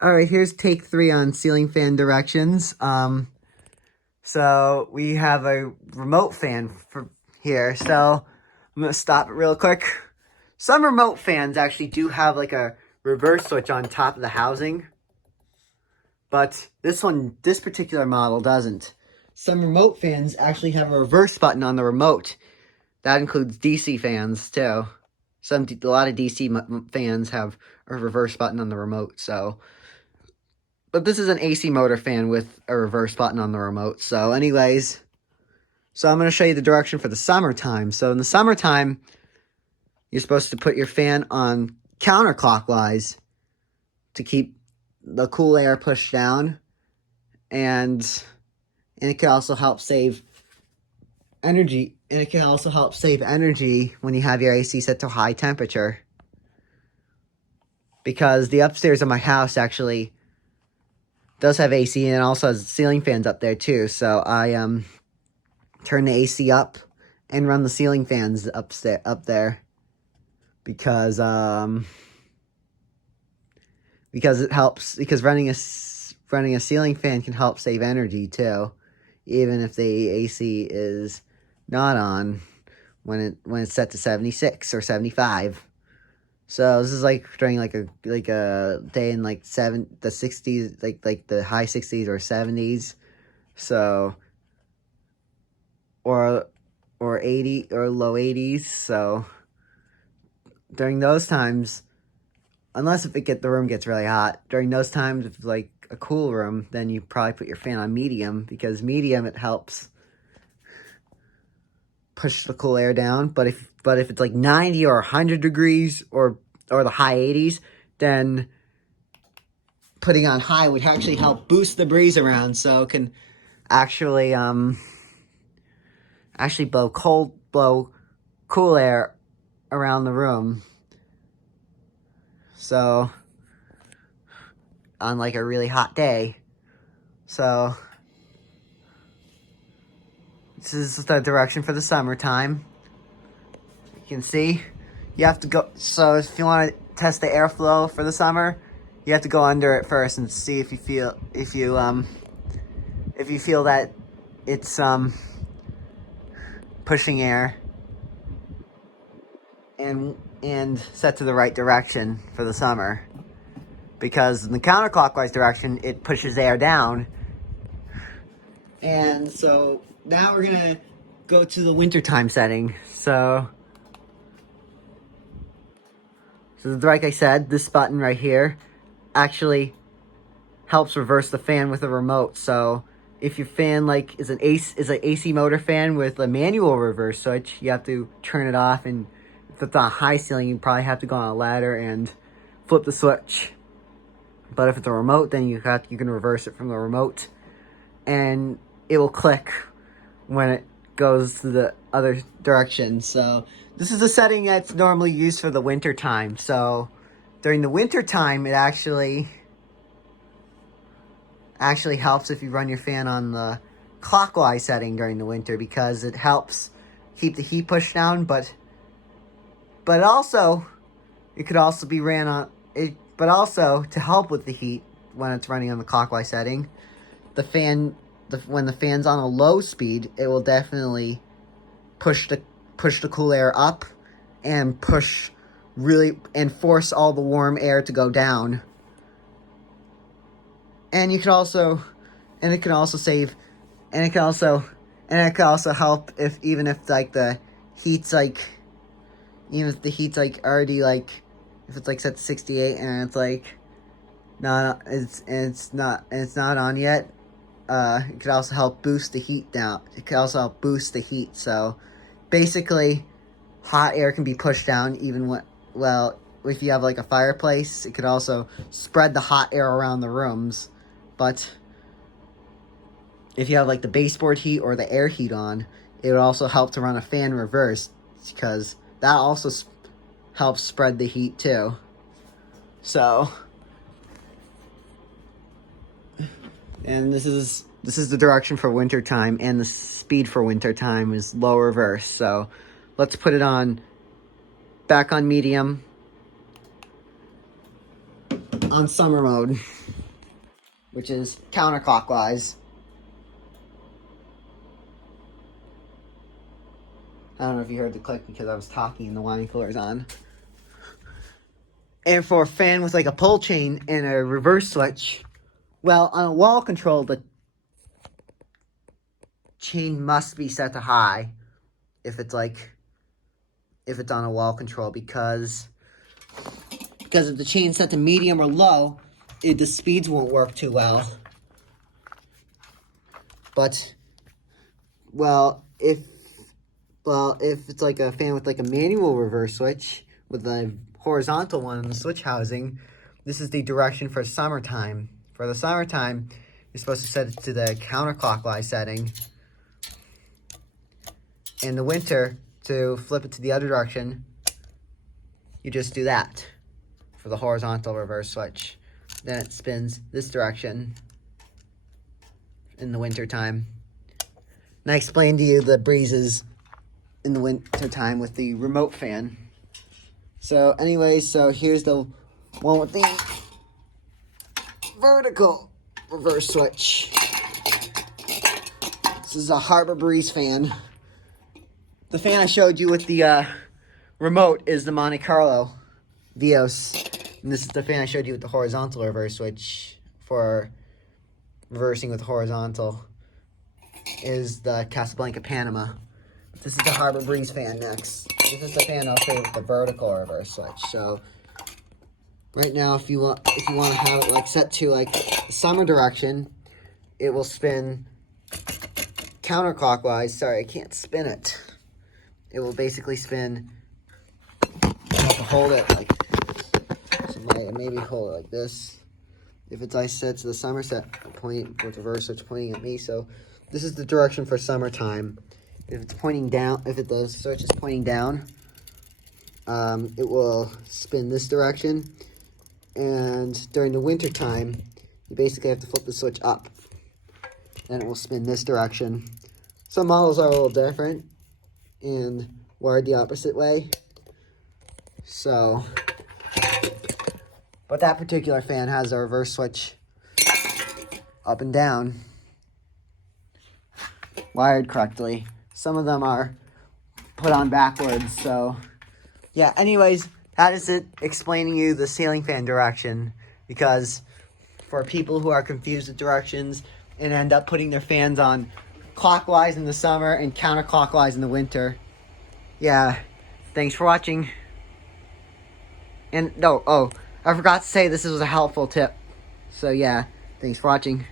All right, here's take 3 on ceiling fan directions. So we have a remote fan for here. So I'm gonna stop it real quick. Some remote fans actually do have like a reverse switch on top of the housing, but this particular model doesn't. Some remote fans actually have a reverse button on the remote. That includes DC fans too. A lot of DC fans have a reverse button on the remote. But this is an AC motor fan with a reverse button on the remote. So anyways, I'm going to show you the direction for the summertime. So in the summertime, you're supposed to put your fan on counterclockwise to keep the cool air pushed down. And it can also help save energy. And it can also help save energy when you have your AC set to high temperature. Because the upstairs of my house actually does have AC and also has ceiling fans up there too. So I turn the AC up and run the ceiling fans up there because it helps, because running a ceiling fan can help save energy too, even if the AC is not on when it's set to 76 or 75. So this is like during like a day in like the 60s, like the high 60s or 70s. So or 80 or low 80s. So during those times, unless if the room gets really hot, during those times, if it's like a cool room, then you probably put your fan on medium, because medium, it helps push the cool air down. But if it's like 90 or 100 degrees or the high 80s, then putting on high would actually help boost the breeze around, so it can actually blow cool air around the room. So on like a really hot day. So this is the direction for the summertime. You can see you have to go. So if you want to test the airflow for the summer, you have to go under it first and see if you feel that it's pushing air and set to the right direction for the summer. Because in the counterclockwise direction, it pushes air down. And so now we're gonna go to the wintertime setting. So like I said, this button right here actually helps reverse the fan with a remote. So if your fan is an AC motor fan with a manual reverse switch, you have to turn it off, and if it's on a high ceiling, you probably have to go on a ladder and flip the switch. But if it's a remote, then you can reverse it from the remote, and it will click when it goes to the other direction. So this is a setting that's normally used for the winter time. So during the winter time, it actually helps if you run your fan on the clockwise setting during the winter, because it helps keep the heat pushed down. But also, it could also be ran on it. But also, to help with the heat when it's running on the clockwise setting, when the fan's on a low speed, it will definitely push the cool air up and force all the warm air to go down. And it can also help if the heat's already if it's set to 68 and it's not on yet. It could also help boost the heat down. It could also help boost the heat. So basically, hot air can be pushed down even if you have a fireplace. It could also spread the hot air around the rooms. But if you have the baseboard heat or the air heat on, it would also help to run a fan reverse, because that also helps spread the heat too. So, and this is the direction for winter time, and the speed for winter time is low reverse. So let's put it back on medium. on summer mode, which is counterclockwise. I don't know if you heard the click because I was talking and the wine cooler's on. And for a fan with like a pull chain and a reverse switch, well, on a wall control, the chain must be set to high if it's on a wall control, because if the chain's set to medium or low, the speeds won't work too well. But, if it's like a fan with like a manual reverse switch with a horizontal one in the switch housing, this is the direction for summertime. For the summertime, you're supposed to set it to the counterclockwise setting. In the winter, to flip it to the other direction, you just do that for the horizontal reverse switch. Then it spins this direction in the winter time. And I explained to you the breezes in the winter time with the remote fan. So anyway, so here's the one with the vertical reverse switch. This is a Harbor Breeze fan. The fan I showed you with the remote is the Monte Carlo Vios. And this is the fan I showed you with the horizontal reverse switch for reversing with horizontal is the Casablanca Panama. This is the Harbor Breeze fan next. This is the fan I'll show you with the vertical reverse switch. So right now, if you want to have it like set to like summer direction, it will spin counterclockwise. Sorry, I can't spin it. It will basically spin. I have to hold it like so. Maybe hold it like this. If it's set to the summer set point with reverse switch pointing at me, so this is the direction for summertime. If it's pointing down, the switch is pointing down, it will spin this direction. And during the winter time, you basically have to flip the switch up, and it will spin this direction. Some models are a little different and wired the opposite way. So, but that particular fan has a reverse switch up and down, wired correctly. Some of them are put on backwards. So, yeah, anyways, that is it explaining you the ceiling fan direction. Because for people who are confused with directions and end up putting their fans on clockwise in the summer and counterclockwise in the winter. Yeah, thanks for watching. And I forgot to say this was a helpful tip. So yeah, thanks for watching.